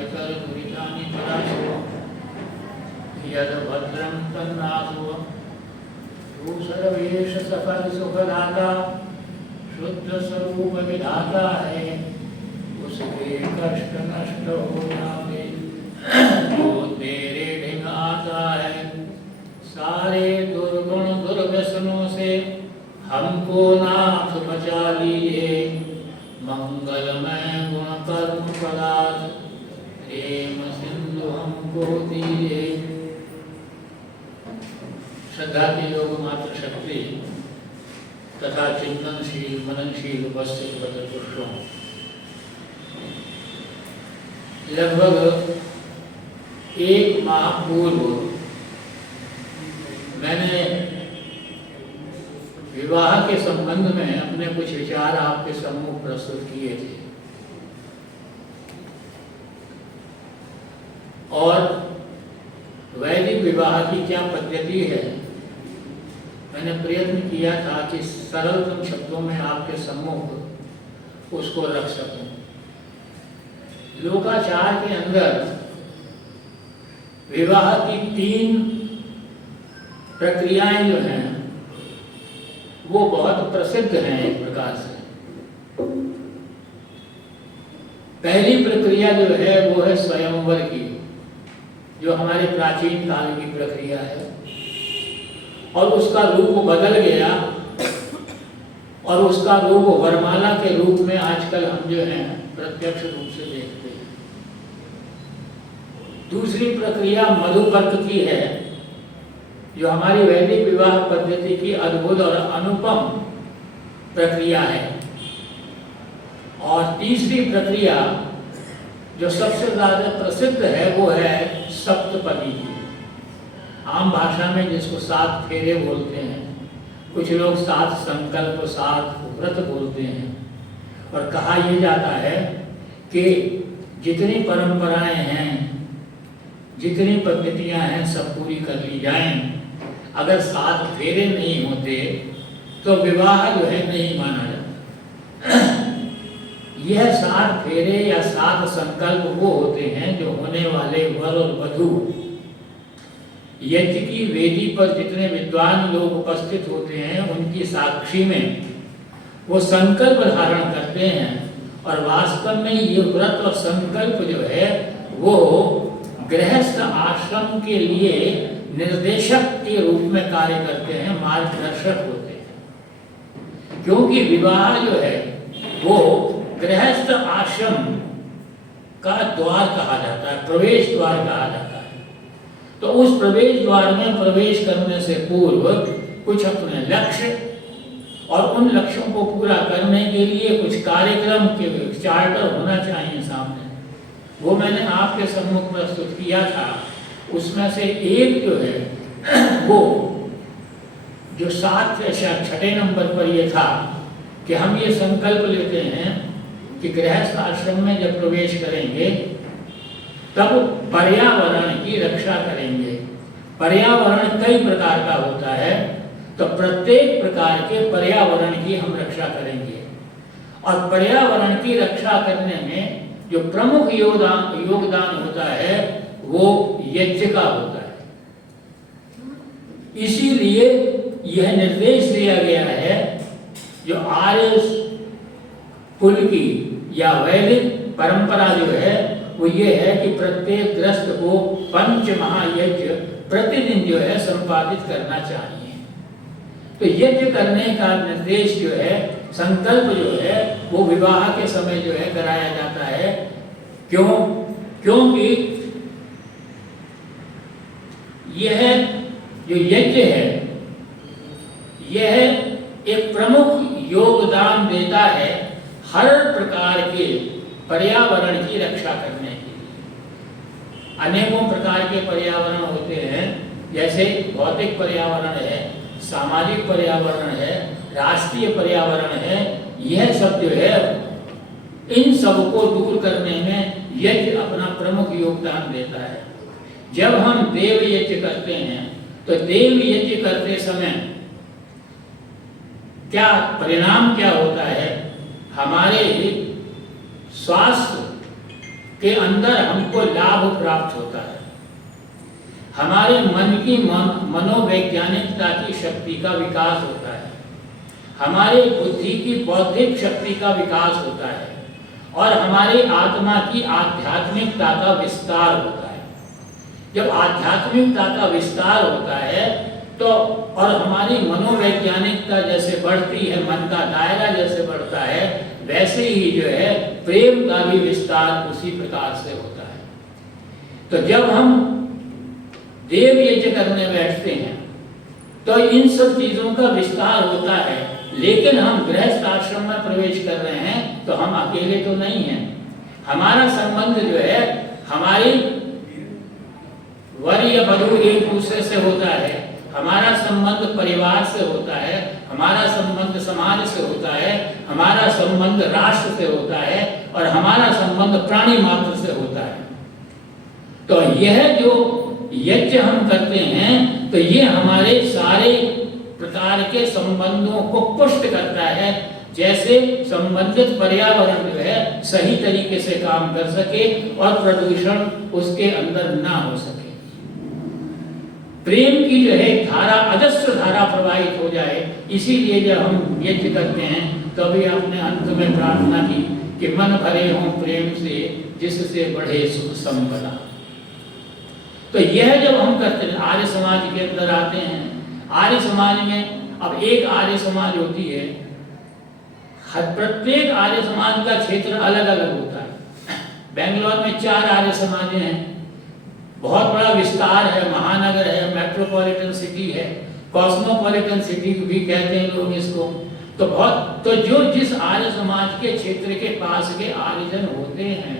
वितरदुरितानि पराशो यद भद्रं तन्नाथो तू सर्वेश सफल सुखदाता शुद्ध स्वरूप विधाता है, उसके कष्ट नष्ट हो जाते जो तेरे ढिंग आता है। सारे दुर्गुण दुर्व्यसनों से हमको नाथ बचा लीजिए, मंगलमय गुण कर्म पदार्थ प्रेम सिंधु हमको दीजिए। श्रद्धा के योग मात्र शक्ति तथा चिंतनशील मननशील उपस्थित भद्र पुरुषों, लगभग एक माह पूर्व मैंने विवाह के संबंध में अपने कुछ विचार आपके सम्मुख प्रस्तुत किए थे और वैदिक विवाह की क्या पद्धति है मैंने प्रयत्न किया था कि सरलतम शब्दों में आपके सम्मुख उसको रख सकूं। लोकाचार के अंदर विवाह की 3 प्रक्रियाएं जो हैं वो बहुत प्रसिद्ध हैं। एक प्रकार से पहली प्रक्रिया जो है वो है स्वयंवर की, जो हमारे प्राचीन काल की प्रक्रिया है और उसका रूप बदल गया और उसका रूप वरमाला के रूप में आजकल हम जो है प्रत्यक्ष रूप से देखते हैं। दूसरी प्रक्रिया मधुपर्क की है, जो हमारी वैदिक विवाह पद्धति की अद्भुत और अनुपम प्रक्रिया है। और तीसरी प्रक्रिया जो सबसे ज्यादा प्रसिद्ध है वो है सप्तपदी की। आम भाषा में जिसको 7 फेरे बोलते हैं, कुछ लोग 7 संकल्प 7 व्रत बोलते हैं। और कहा यह जाता है कि जितनी परंपराएं हैं, जितनी पद्धतियां हैं, सब पूरी कर ली जाएं। अगर 7 फेरे नहीं होते तो विवाह जो है नहीं माना जाता। यह 7 फेरे या 7 संकल्प वो होते हैं जो होने वाले वर और वधू यज्ञ की वेदी पर जितने विद्वान लोग उपस्थित होते हैं उनकी साक्षी में वो संकल्प धारण करते हैं। और वास्तव में ये व्रत और संकल्प जो है वो गृहस्थ आश्रम के लिए निर्देशक के रूप में कार्य करते हैं, मार्गदर्शक होते हैं। क्योंकि विवाह जो है वो गृहस्थ आश्रम का द्वार कहा जाता है, प्रवेश द्वार कहा जाता है। तो उस प्रवेश द्वार में प्रवेश करने से पूर्व कुछ अपने लक्ष्य और उन लक्ष्यों को पूरा करने के लिए कुछ कार्यक्रम के चार्टर होना चाहिए सामने। वो मैंने आपके सम्मुख प्रस्तुत किया था। उसमें से एक जो है वो जो 7 या 6 नंबर पर ये था कि हम ये संकल्प लेते हैं कि गृहस्थ आश्रम में जब प्रवेश करेंगे तब पर्यावरण की रक्षा करेंगे। पर्यावरण कई प्रकार का होता है, तो प्रत्येक प्रकार के पर्यावरण की हम रक्षा करेंगे। और पर्यावरण की रक्षा करने में जो प्रमुख योगदान होता है वो यज्ञ का होता है। इसीलिए यह निर्देश दिया गया है, जो आर्य कुल की या वैदिक परंपरा जो है वो ये है कि प्रत्येक गृहस्थ को 5 महायज्ञ प्रतिदिन जो है संपादित करना चाहिए। तो यज्ञ करने का निर्देश जो है, संकल्प जो है वो विवाह के समय जो है कराया जाता है। क्योंकि यह जो यज्ञ है यह एक प्रमुख योगदान देता है हर प्रकार के पर्यावरण की रक्षा करने के लिए। अनेकों प्रकार के पर्यावरण होते हैं, जैसे भौतिक पर्यावरण है, सामाजिक पर्यावरण है, राष्ट्रीय पर्यावरण है। यह सब जो है इन सब को दूर करने में यज्ञ अपना प्रमुख योगदान देता है। जब हम देव यज्ञ करते हैं तो देव यज्ञ करते समय क्या परिणाम क्या होता है, हमारे स्वास्थ्य के अंदर हमको लाभ प्राप्त होता है, हमारे मन की मनोवैज्ञानिकता की शक्ति का विकास होता है, हमारे बुद्धि की बौद्धिक शक्ति का विकास होता है और हमारी आत्मा की आध्यात्मिकता का विस्तार होता है। जब आध्यात्मिकता का विस्तार होता है तो और हमारी मनोवैज्ञानिकता जैसे बढ़ती है, मन का दायरा जैसे बढ़ता है, वैसे ही जो है प्रेम का भी विस्तार उसी प्रकार से होता है। तो जब हम देव यज्ञ करने बैठते हैं तो इन सब चीजों का विस्तार होता है, लेकिन हम गृहस्थ आश्रम में प्रवेश कर रहे हैं तो हम अकेले तो नहीं हैं। हमारा संबंध जो है हमारी वर या वधू एक दूसरे से होता है, हमारा संबंध परिवार से होता है, हमारा संबंध समाज से होता है, हमारा संबंध राष्ट्र से होता है और हमारा संबंध प्राणी मात्र से होता है। तो यह जो यज्ञ हम करते हैं तो ये हमारे सारे प्रकार के संबंधों को पुष्ट करता है, जैसे संबंधित पर्यावरण जो है सही तरीके से काम कर सके और प्रदूषण उसके अंदर ना हो सके। प्रेम की जो है धारा, अजस्र धारा प्रवाहित हो जाए, इसीलिए जब हम यज्ञ करते हैं तो अभी आपने अंत में प्रार्थना की कि मन भरे हों प्रेम से जिससे बढ़े सुख संपदा। तो यह जब हम करते हैं, आर्य समाज के अंदर आते हैं, आर्य समाज में अब एक आर्य समाज होती है, प्रत्येक आर्य समाज का क्षेत्र अलग अलग होता है। बेंगलोर में 4 आर्य समाज हैं, बहुत बड़ा विस्तार है, महानगर है, मेट्रोपॉलिटन सिटी है, कॉस्मोपॉलिटन सिटी भी कहते हैं लोग इसको। तो जो जिस आर्य समाज के क्षेत्र के पास के आर्यजन होते हैं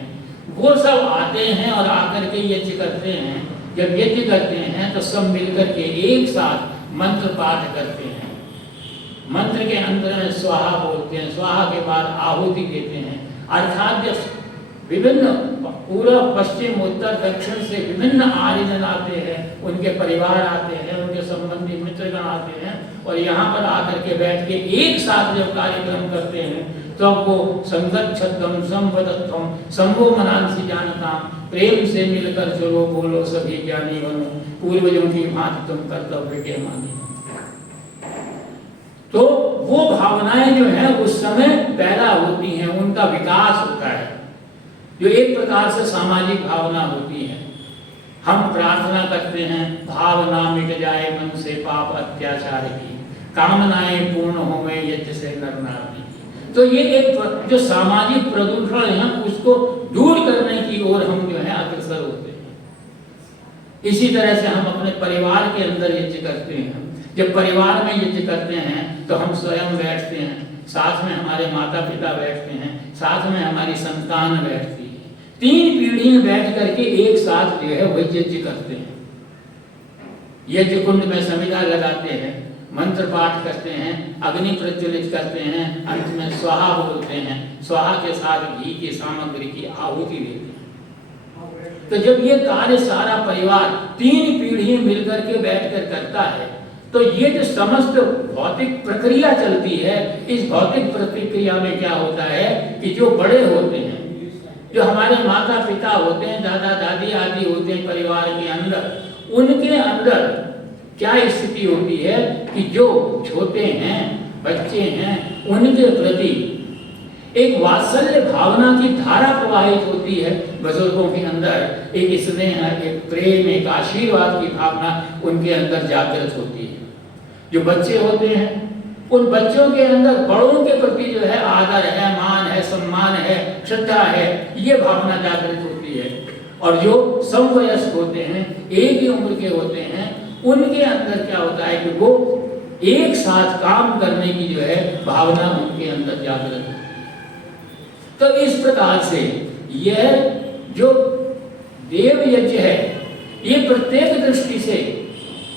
वो सब आते हैं और आकर के यज्ञ करते हैं। जब यज्ञ करते हैं तो सब मिलकर के एक साथ मंत्र पाठ करते हैं। मंत्र के अंदर में स्वाहा बोलते हैं, स्वाहा के बाद आहुति देते हैं, अर्थात जब विभिन्न पूर्व पश्चिम उत्तर दक्षिण से विभिन्न आर्यजन आते हैं, उनके परिवार आते हैं, उनके संबंधी मित्रगण आते हैं और यहाँ पर आकर के बैठ के एक साथ जब कार्यक्रम करते हैं तो वो संगच्छद्म संवदत्वम संभो मनांसी जानता, प्रेम से मिलकर चलो बोलो सभी ज्ञानी बनो, पूर्वजों की भांति तुम कर्तव्य के मानी। तो वो भावनाएं जो है उस समय पैदा होती हैं, उनका विकास होता है, जो एक प्रकार से सामाजिक भावना होती है। हम प्रार्थना करते हैं, भावना मिट जाए मन से पाप अत्याचार की, कामनाएं पूर्ण हो में यज्ञ से नर नारी की। तो ये एक जो सामाजिक प्रदूषण है उसको दूर करने की ओर हम जो है अग्रसर होते हैं। इसी तरह से हम अपने परिवार के अंदर यज्ञ करते हैं। जब परिवार में यज्ञ करते हैं तो हम स्वयं बैठते हैं, साथ में हमारे माता पिता बैठते हैं, साथ में हमारी संतान बैठती है, 3 पीढ़ी में बैठ करके एक साथ जो है वह यज्ञ करते हैं। यज्ञ कुंड में समिधा लगाते हैं, मंत्र पाठ करते हैं, अग्नि प्रज्वलित करते हैं, अंत में स्वाहा बोलते हैं, स्वाहा के साथ घी की सामग्री की आहुति देते हैं। तो जब ये कार्य सारा परिवार 3 पीढ़ी मिलकर के बैठकर करता है तो ये जो समस्त भौतिक प्रक्रिया चलती है, इस भौतिक प्रक्रिया में क्या होता है कि जो बड़े होते हैं, जो हमारे माता पिता होते हैं, दादा दादी आदि होते हैं परिवार के अंदर, उनके अंदर क्या स्थिति होती है कि जो छोटे हैं, बच्चे हैं, उनके प्रति एक वात्सल्य भावना की धारा प्रवाहित होती है। बुजुर्गों के अंदर एक स्नेह, एक प्रेम, एक आशीर्वाद की भावना उनके अंदर जागृत होती है। जो बच्चे होते हैं उन बच्चों के अंदर बड़ों के प्रति जो है आदर है, मान है, सम्मान है, श्रद्धा है, ये भावना जागृत होती है। और जो समवयस्क होते हैं, एक ही उम्र के होते हैं, उनके अंदर क्या होता है कि वो एक साथ काम करने की जो है भावना उनके अंदर जागृत होती है। तो इस प्रकार से यह जो देव यज्ञ है, ये प्रत्येक दृष्टि से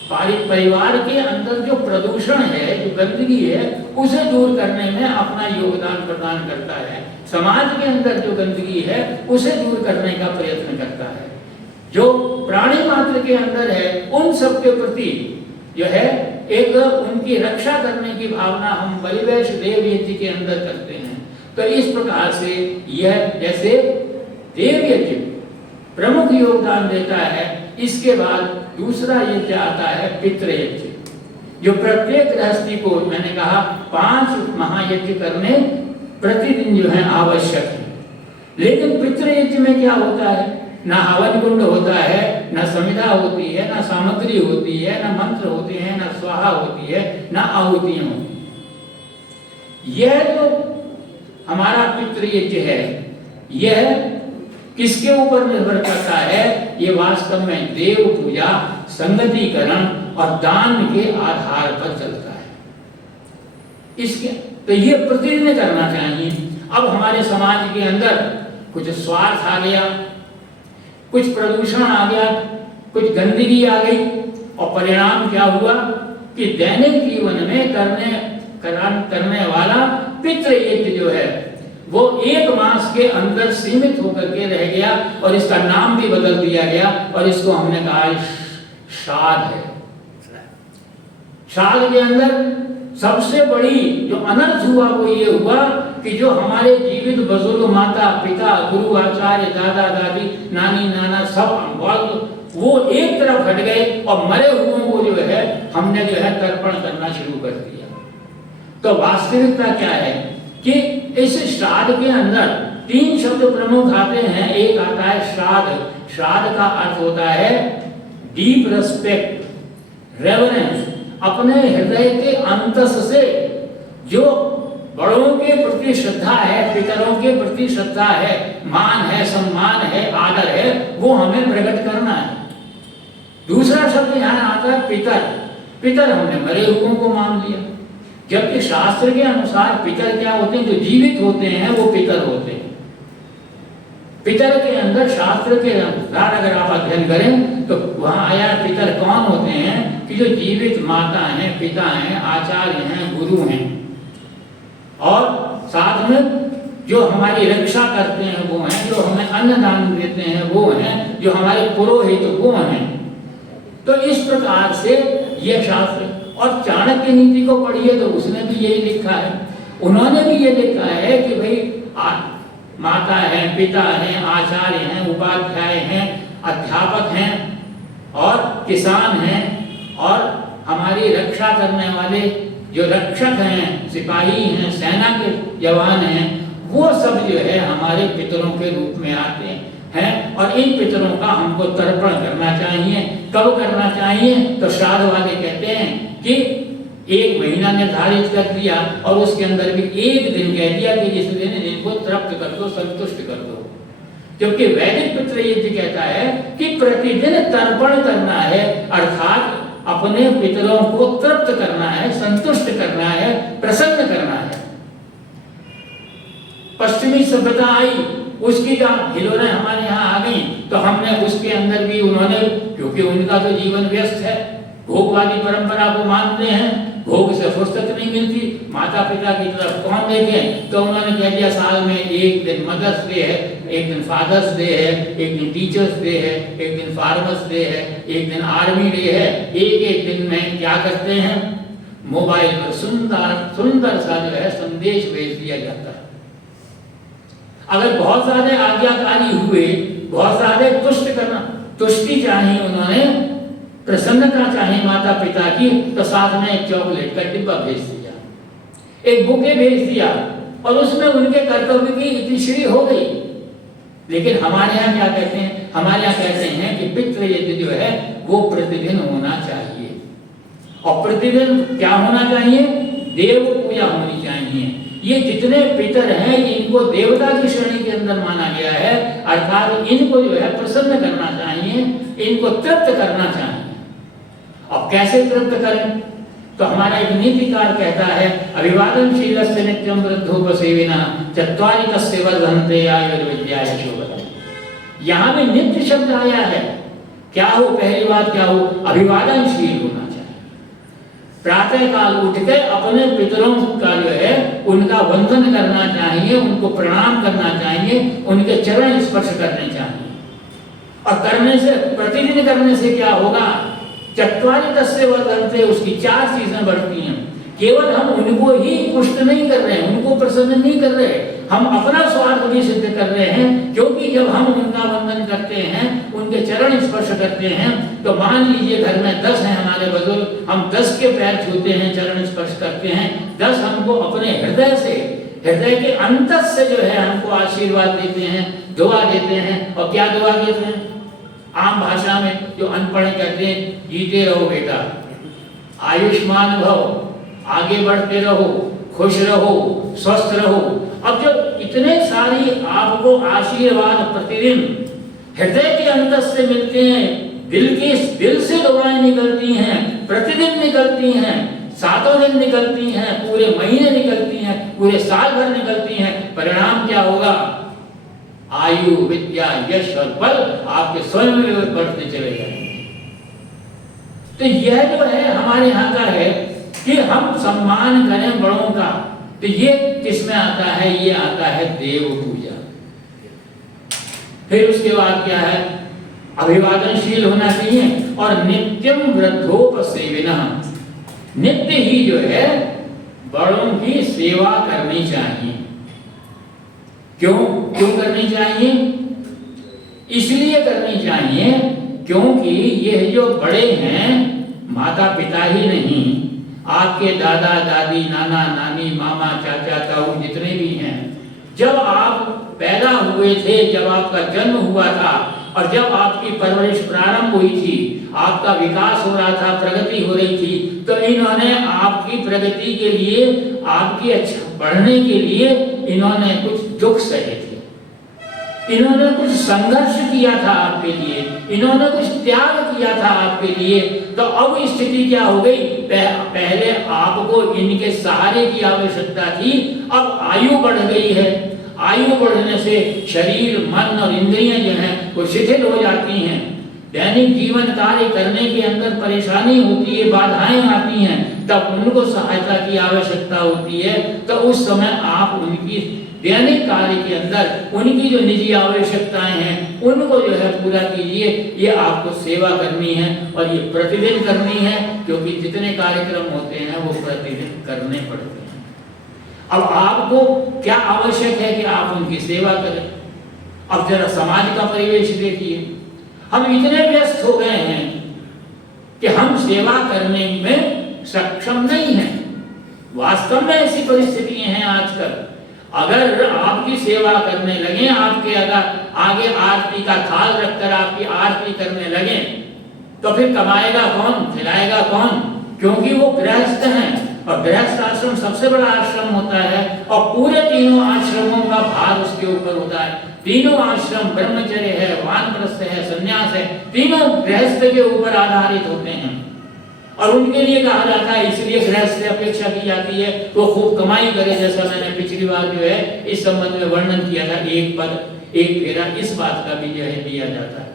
परिवार के अंदर जो प्रदूषण है, जो गंदगी है, उसे दूर करने में अपना योगदान प्रदान करता है। समाज के अंदर जो गंदगी है उसे दूर करने का प्रयत्न करता है। जो प्राणी मात्र के अंदर है उन सब के प्रति जो है एक उनकी रक्षा करने की भावना हम बलिवेश देव यज्ञ के अंदर करते हैं। तो इस प्रकार से यह जैसे देव यज्ञ प्रमुख योगदान देता है। इसके बाद दूसरा यज्ञ आता है पितृयज्ञ, जो प्रत्येक गृहस्थी को मैंने कहा 5 महायज्ञ करने प्रतिदिन जो है आवश्यक है। लेकिन पितृयज्ञ में क्या होता है? ना हवन कुंड होता है, ना समिधा होती है, ना सामग्री होती है, ना मंत्र होते हैं, ना स्वाहा होती है, ना आहुतियां होती हैं। यह जो हमारा पितृयज्ञ है, यह किसके ऊपर निर्भर करता है? ये वास्तव में देव पूजा, संगतिकरण और दान के आधार पर चलता है। इसके तो ये प्रतिदिन करना चाहिए। अब हमारे समाज के अंदर कुछ स्वार्थ आ गया, कुछ प्रदूषण आ गया, कुछ गंदगी आ गई, और परिणाम क्या हुआ कि दैनिक जीवन में करने वाला पितृयज्ञ जो है वो 1 मास के अंदर सीमित होकर के रह गया, और इसका नाम भी बदल दिया गया, और इसको हमने कहा श्राद्ध है। श्राद्ध के अंदर सबसे बड़ी जो अनर्थ हुआ वो ये हुआ कि जो हमारे जीवित बुजुर्ग, माता पिता, गुरु आचार्य, दादा दादी, नानी नाना सब वो एक तरफ हट गए, और मरे हुओं को जो है हमने जो है तर्पण करना शुरू कर दिया। तो वास्तविकता क्या है कि इस श्राद्ध के अंदर 3 शब्द प्रमुख आते हैं। एक आता है श्राद्ध। श्राद्ध का अर्थ होता है डीप रेस्पेक्ट, रेवरेंस, अपने हृदय के अंतस से जो बड़ों के प्रति श्रद्धा है, पितरों के प्रति श्रद्धा है, मान है, सम्मान है, आदर है, वो हमें प्रकट करना है। दूसरा शब्द यहाँ आता है पितर। पितर हमने मरे हुओं को मान लिया, जबकि शास्त्र के अनुसार पितर क्या होते हैं? जो जीवित होते हैं वो पितर होते हैं। पितर के अंदर शास्त्र के अनुसार अगर आप अध्ययन करें तो वहां आया पितर कौन होते हैं कि जो जीवित माता हैं, पिता हैं, आचार्य हैं, गुरु हैं, और साथ में जो हमारी रक्षा करते हैं वो हैं, जो हमें अन्नदान देते हैं वो हैं, जो हमारे पुरोहित वो हैं। तो इस प्रकार से यह शास्त्र, और चाणक्य नीति को पढ़िए तो उसने भी यही लिखा है। उन्होंने भी ये लिखा है कि भाई माता है, पिता हैं, आचार्य हैं, उपाध्याय हैं, अध्यापक हैं, और किसान हैं, और हमारी रक्षा करने वाले जो रक्षक हैं, सिपाही हैं, सेना के जवान हैं, वो सब जो है हमारे पितरों के रूप में आते हैं। और इन पितरों का हमको तर्पण करना चाहिए। कब करना चाहिए? तो श्राद्ध वाले कहते हैं कि 1 महीना निर्धारित कर दिया, और उसके अंदर भी 1 दिन कह दिया कि इस दिन इनको तृप्त कर दो, संतुष्ट कर दो। जबकि वैदिक पितृयज्ञ कहता है कि प्रतिदिन तर्पण करना है, अर्थात अपने पितरों को तृप्त करना है, संतुष्ट करना है, प्रसन्न करना है। पश्चिमी सभ्यता आई, उसकी जहाँ हिलोरें हमारे यहाँ आ गई, तो हमने उसके अंदर भी उन्होंने, क्योंकि उनका तो जीवन व्यस्त है, भोगवादी परंपरा को मानते हैं, भोग से फुर्सत नहीं मिलती, माता पिता की तरफ कौन देखे, तो उन्होंने कह दिया साल में 1 दिन मदर्स डे है, 1 दिन फादर्स डे है, 1 दिन टीचर्स डे है, 1 दिन फार्मर्स डे है, 1 दिन आर्मी डे है। एक दिन में क्या करते हैं? मोबाइल पर सुंदर सा जो है संदेश भेज दिया जाता है। अगर बहुत ज्यादा आज्ञाकारी हुए, बहुत ज्यादा तुष्टि चाहिए, उन्होंने प्रसन्नता चाहिए माता पिता की, तो साथ में एक चॉकलेट का डिब्बा भेज दिया, एक बुके भेज दिया, और उसमें उनके कर्तव्य की इतिश्री हो गई। लेकिन हमारे यहाँ क्या कहते हैं? हमारे यहाँ कहते हैं कि पितृयज्ञ जो है वो प्रतिदिन होना चाहिए। और प्रतिदिन क्या होना चाहिए? देव पूजा होनी चाहिए। ये जितने पितर हैं इनको देवता की श्रेणी के अंदर माना गया है, अर्थात इनको जो है प्रसन्न करना चाहिए, इनको तृप्त करना चाहिए। अब कैसे तृप्त करें? तो हमारा एक नीतिकार कहता है, अभिवादनशीलस्य नित्यं वृद्धोपसेविनः चत्वारि तस्य वर्धन्ते आयुर्विद्याय शोभते। यहाँ में नित्य शब्द आया है। क्या हो? पहली बात क्या हो? अभिवादनशील होना चाहिए। प्रातः काल उठ के अपने पितरों का जो है उनका वंदन करना चाहिए, उनको प्रणाम करना चाहिए, उनके चरण स्पर्श करने चाहिए। और करने से, प्रतिदिन करने से क्या होगा? चत्वारि तस्य वर्धन्ते, उसकी 4 चीजें बढ़ती हैं। केवल हम उनको ही पुष्ट नहीं कर रहे हैं, उनको प्रसन्न नहीं कर रहे, हम अपना स्वार्थ भी सिद्ध कर रहे हैं, क्योंकि जब हम उनका वंदन करते हैं चरण स्पर्श करते हैं, तो मान लीजिए घर में 10 हैं हमारे बुजुर्ग, हम 10 के पैर छूते हैं, चरण स्पर्श करते हैं, 10 हमको अपने हृदय से, हृदय के अंतर से जो है हमको आशीर्वाद देते हैं, दुआ देते हैं। और क्या दुआ देते हैं? आम भाषा में जो अनपढ़ कहते हैं, जीते रहो बेटा, आयुष्मान भव, आगे बढ़ते रहो, खुश रहो, स्वस्थ रहो। अब जो इतने सारी आपको आशीर्वाद प्रतिदिन हृदय के अंदर से मिलते हैं, दिल से दुआएं निकलती हैं, प्रतिदिन निकलती हैं, 7 दिन निकलती हैं, पूरे महीने निकलती हैं, पूरे साल भर निकलती हैं, परिणाम क्या होगा? आयु, विद्या, यश और बल आपके स्वयं में बढ़ते चले जाएंगे। तो यह जो है हमारे यहाँ का है कि हम सम्मान करें बड़ों का। तो ये किसमें आता है? ये आता है देव पूजा। फिर उसके बाद क्या है? अभिवादनशील होना चाहिए और नित्यम वृद्धोपसेविनः, नित्य ही जो है बड़ों की सेवा करनी चाहिए। क्यों करनी चाहिए? इसलिए करनी चाहिए क्योंकि ये जो बड़े हैं, माता पिता ही नहीं, आपके दादा दादी, नाना नानी, मामा, चाचा, ताऊ जितने भी हैं, जब आप पैदा हुए थे, जब आपका जन्म हुआ था और जब आपकी परवरिश प्रारंभ हुई थी, आपका विकास हो रहा था, प्रगति हो रही थी, तो इन्होंने आपकी प्रगति के लिए, आपकी अच्छा बढ़ने के लिए इन्होंने कुछ दुख सहे थे, इन्होंने कुछ संघर्ष किया था आपके लिए, इन्होंने कुछ त्याग किया था आपके लिए। तो अब स्थिति क्या हो गई? पहले आपको इनके सहारे की आवश्यकता थी, अब आयु बढ़ गई है। आयु बढ़ने से शरीर, मन और इंद्रियां जो हैं वो शिथिल हो जाती हैं, दैनिक जीवन कार्य करने के अंदर परेशानी होती है, बाधाएं आती हैं, तब उनको सहायता की आवश्यकता होती है। तो उस समय आप उनकी दैनिक कार्य के अंदर उनकी जो निजी आवश्यकताएं हैं उनको जो है पूरा कीजिए। ये आपको सेवा करनी है और ये प्रतिदिन करनी है, क्योंकि जितने कार्यक्रम होते हैं वो प्रतिदिन करने पड़ते हैं। अब आपको क्या आवश्यक है कि आप उनकी सेवा करें। अब जरा समाज का परिवेश देखिए, हम इतने व्यस्त हो गए हैं कि हम सेवा करने में सक्षम नहीं हैं। वास्तव में ऐसी परिस्थितियां हैं आजकल। अगर आपकी सेवा करने लगे, आपके अगर आगे आरती का थाल रखकर आपकी आरती करने लगे, तो फिर कमाएगा कौन, खिलाएगा कौन? क्योंकि वो गृहस्थ हैं और गृहस्थ आश्रम सबसे बड़ा आश्रम होता है और पूरे तीनों आश्रमों का भार उसके ऊपर होता है। तीनों आश्रम ब्रह्मचर्य है, वानप्रस्थ है, संन्यास है, तीनों गृहस्थ के ऊपर आधारित होते हैं और उनके लिए कहा जाता है, इसलिए गृहस्थ से अपेक्षा की जाती है तो खूब कमाई करे। जैसा मैंने पिछली बार जो है इस संबंध में वर्णन किया था, एक पद एक फेरा, इस बात का भी जो है दिया जाता है।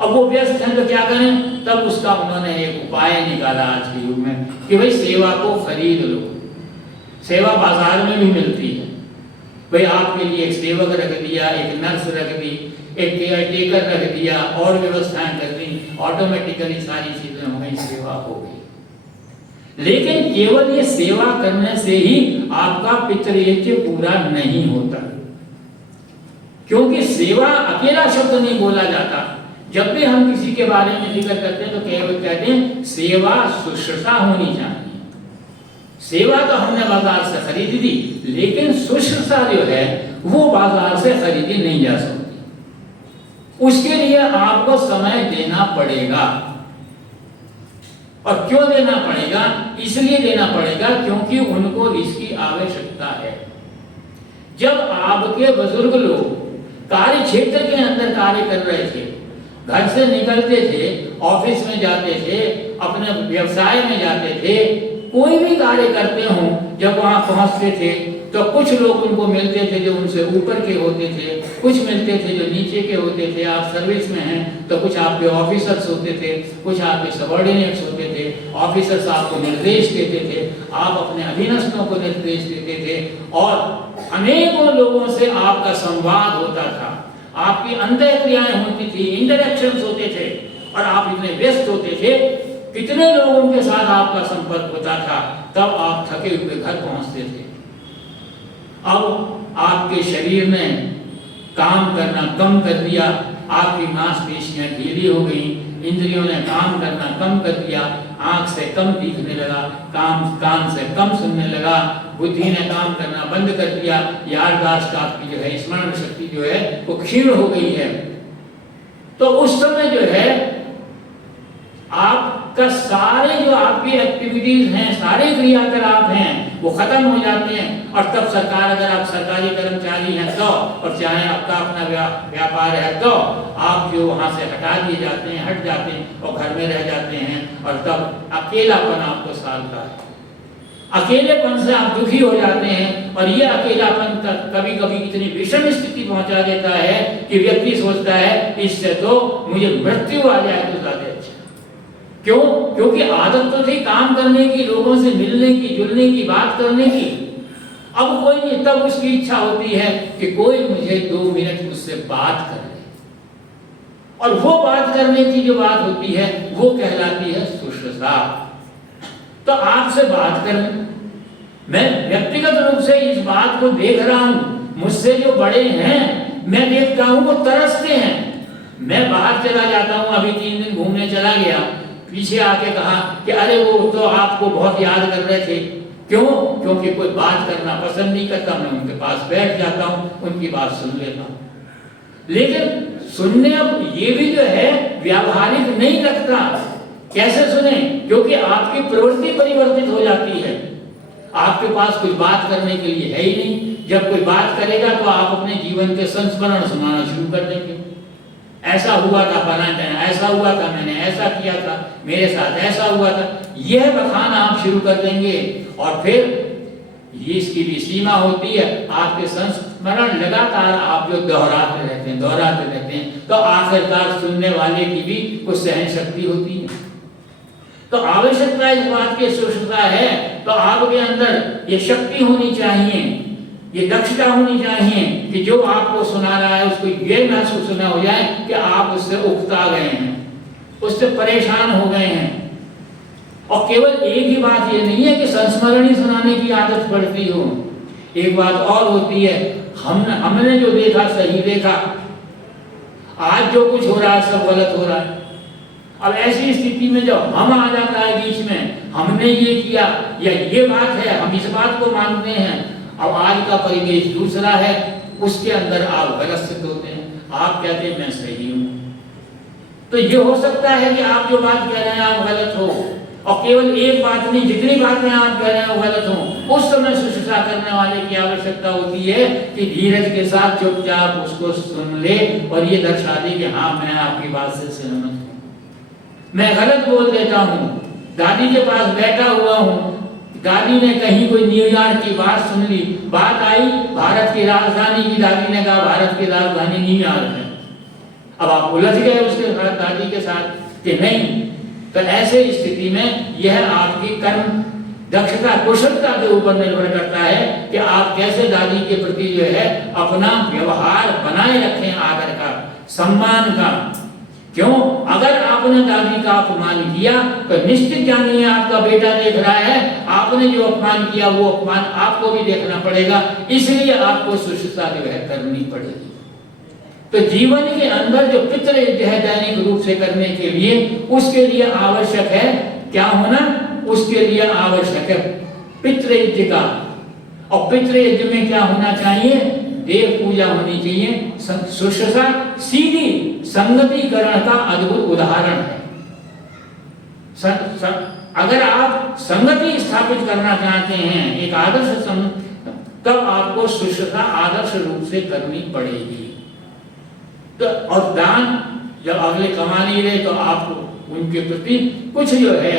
अब वो व्यस्त हैं तो क्या करें? तब उसका उन्होंने एक उपाय निकाला आज के युग में कि भाई सेवा को खरीद लो। सेवा बाजार में भी मिलती है। भाई आपके लिए एक सेवक रख दिया, एक नर्स रख दी, एक केयर टेकर रख दिया और व्यवस्थाएं कर दी, ऑटोमेटिकली सारी चीजें हो गई, सेवा हो गई। लेकिन केवल ये सेवा करने से ही आपका पितृयज्ञ पूरा नहीं होता, क्योंकि सेवा अकेला शब्द नहीं बोला जाता। जब भी हम किसी के बारे में जिक्र करते हैं तो केवल कहते हैं सेवा शुश्रूषा होनी चाहिए। सेवा तो हमने बाजार से खरीद दी, लेकिन शुश्रूषा जो है वो बाजार से खरीदी नहीं जा सकती। उसके लिए आपको समय देना पड़ेगा। और क्यों देना पड़ेगा? इसलिए देना पड़ेगा क्योंकि उनको इसकी आवश्यकता है। जब आपके बुजुर्ग लोग कार्य क्षेत्र के अंदर कार्य कर रहे थे, घर से निकलते थे, ऑफिस में जाते थे, अपने व्यवसाय में जाते थे, कोई भी कार्य करते हों, जब वहां पहुंचते थे तो कुछ लोग उनको मिलते थे जो उनसे ऊपर के होते थे, कुछ मिलते थे जो नीचे के होते थे। आप सर्विस में हैं तो कुछ आपके ऑफिसर्स होते थे, कुछ आपके सबॉर्डिनेट्स होते थे। ऑफिसर्स आपको निर्देश देते थे, आप अपने अधीनस्थों को निर्देश देते थे और अनेकों लोगों से आपका संवाद होता था, आपकी अंतःक्रियाएं होती थी, इंटरेक्शंस होते थे और आप इतने व्यस्त होते थे, कितने लोगों के साथ आपका संपर्क होता था, तब आप थके हुए घर पहुंचते थे। अब आपके शरीर में काम करना कम कर दिया, आपकी मांसपेशियां ढीली हो गई, इंद्रियों ने काम करना कम कर दिया, आंख से कम दिखने लगा, कान से कम सुनने लगा, बुद्धि ने काम करना बंद कर दिया, याददाश्त आपकी जो है, स्मरण शक्ति जो है वो क्षीण हो गई है। तो उस समय जो है आपका सारे जो आपकी एक्टिविटीज हैं, सारे क्रियाकलाप हैं, वो खत्म हो जाते हैं। और तब सरकार, अगर आप सरकारी कर्मचारी हैं तो, और चाहे आपका अपना व्यापार है तो, आप जो वहां से हटा दिए जाते हैं, हट जाते हैं और घर में रह जाते हैं। और तब अकेलापन आपको सालता है, अकेलेपन से आप दुखी हो जाते हैं। और ये अकेलापन कभी कभी इतनी विषम स्थिति पहुंचा देता है कि व्यक्ति सोचता है इससे तो मुझे मृत्यु आ जाए तो ज्यादा अच्छा। क्यों? क्योंकि आदत तो थी काम करने की, लोगों से मिलने की, जुलने की, बात करने की। अब कोई नहीं, तब उसकी इच्छा होती है कि कोई मुझे 2 मिनट मुझसे बात कर ले। और वो बात करने की जो बात होती है वो कहलाती है शुश्रूषा। तो आपसे बात करने, मैं व्यक्तिगत रूप से इस बात को देख रहा हूं, मुझसे जो बड़े हैं मैं देखता हूं वो तरसते हैं। मैं बाहर चला जाता हूं, अभी 3 दिन घूमने चला गया, पीछे आके कहा कि अरे वो तो आपको बहुत याद कर रहे थे। क्यों? क्योंकि कोई बात करना पसंद नहीं करता, मैं उनके पास बैठ जाता हूं, उनकी बात सुन लेता हूं। लेकिन सुनने अब ये भी जो है व्यावहारिक नहीं लगता। कैसे सुने? क्योंकि आपकी प्रवृत्ति परिवर्तित हो जाती है, आपके पास कुछ बात करने के लिए है ही नहीं। जब कोई बात करेगा तो आप अपने जीवन के संस्मरण सुनाना शुरू कर देंगे। ऐसा हुआ था फलाना, ऐसा हुआ था, मैंने ऐसा किया था, मेरे साथ ऐसा हुआ था, यह बखाना आप शुरू कर देंगे। और फिर ये इसकी भी सीमा होती है, आपके संस्मरण लगातार आप जो दोहराते रहते हैं, तो आखिरकार सुनने वाले की भी कुछ सहन शक्ति होती है। तो आवश्यकता इस बात की शुश्रूषा है, तो आपके अंदर ये शक्ति होनी चाहिए, ये दक्षता होनी चाहिए कि जो आपको सुना रहा है उसको ये महसूस न हो जाए कि आप उससे उकता गए हैं, उससे परेशान हो गए हैं। और केवल एक ही बात ये नहीं है कि संस्मरण ही सुनाने की आदत पड़ती हो, एक बात और होती है, हमने जो देखा सही देखा, आज जो कुछ हो रहा है सब गलत हो रहा है। अब ऐसी स्थिति में जब हम आ जाता है बीच में, हमने ये किया या ये बात है, हम इस बात को मानते हैं, अब आज का परिवेश दूसरा है, उसके अंदर आप गलत सिद्ध होते हैं, आप कहते हैं मैं सही हूं। तो ये हो सकता है कि आप जो बात कह रहे हैं आप गलत हो, और केवल एक बात नहीं, जितनी बातें आप कह रहे हैं वो गलत हो। उस समय शुश्रूषा करने वाले की आवश्यकता होती है कि धीरज के साथ चुपचाप उसको सुन ले और ये दर्शा दे कि हाँ मैं आपकी बात से सहमत हूं, मैं गलत बोल देता हूं। दादी के पास बैठा हुआ हूं, दादी ने कहीं कोई न्यूयॉर्क की बात सुन ली, बात आई भारत की राजधानी की, दादी ने कहा भारत की राजधानी न्यूयॉर्क है। अब आप उलझ गए उसके साथ, दादी के साथ कि नहीं। तो ऐसे स्थिति में यह आपकी कर्म दक्षता, कुशलता के ऊपर निर्भर करता है कि आप कैसे दादी के प्रति जो है अपना व्यवहार बनाए रखें, आदर का, सम्मान का। क्यों? अगर आपने दादी का अपमान किया तो निश्चित जानिए आपका बेटा देख रहा है, आपने जो अपमान किया वो अपमान आपको भी देखना पड़ेगा, इसलिए आपको शुश्रूषा जो है करनी पड़ेगी। तो जीवन के अंदर जो पितृयज्ञ है दैनिक रूप से करने के लिए, उसके लिए आवश्यक है क्या होना? उसके लिए आवश्यक है पितृयज्ञ का। और पितृयज्ञ में क्या होना चाहिए? देव पूजा होनी चाहिए। शुश्रूषा सीधी संगतिकरण का अद्भुत उदाहरण है। अगर आप संगति स्थापित करना चाहते हैं, एक आदर्श तब आपको शुश्रूषा आदर्श रूप से करनी पड़ेगी। तो और दान जब अगले कमा नहीं रहे तो आपको उनके प्रति कुछ जो है